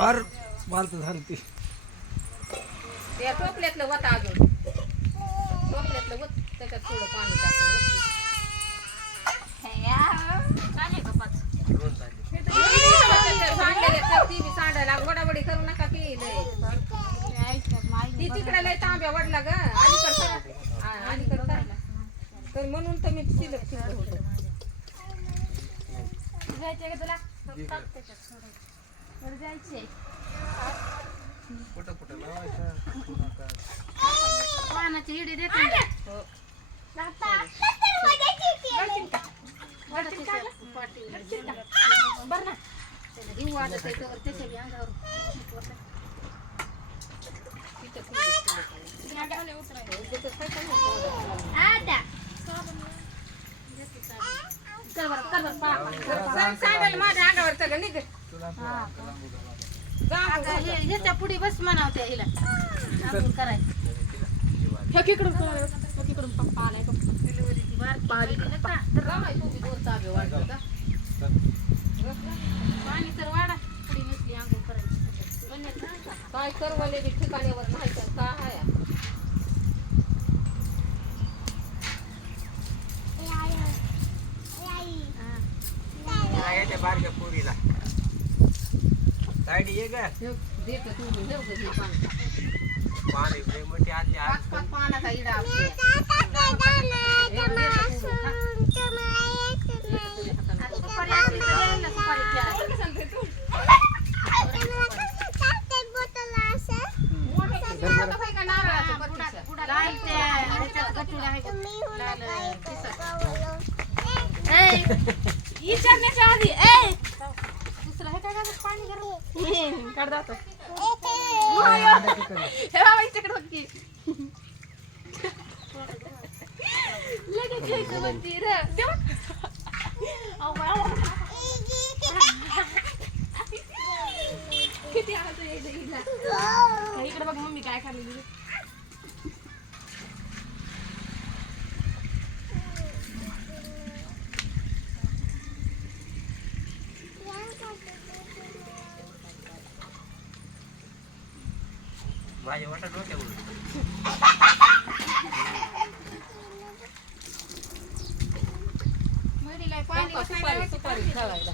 अर बालत झालं ते त्या टोपल्यातलं वत अजून टोपल्यातलं वत त्याच्यात थोडं पाणी टाकून सांडायला वडावडी करू नका की ती तिकडे लय तांब्या वडला ग अलीकडे करायला तर म्हणून तर मी सिलक सिलक होतो जायचे का तुला जायचे पानाची हिडी देते बर ना घेऊ वाटत आहे तर त्याच्या अंगावर माझ्या अंगावर सगळं निघ ह्याच्या पुढे बस म्हणावते हिला करायचं इकडून पप्पा आलाय पाणी तर वाडा पुढे नसली आंघोळ करायची काय करवले ठिकाण्यावर नाही तर काय बारक्या पोरीला साईड ये ग देतो तू पाणी मोठी आली पानाचा इडा विचारण्याच्या आधी दुसरं हे काय पाणी गरम काढ जात हे बाबा इकडे बघती लगेच घ्यायचं म्हणती रे किती आवाज यायला इकडे बघ मम्मी काय खाल्ली माझ्या वाटत डोक्यावर पाणी सुपारी ठेवायला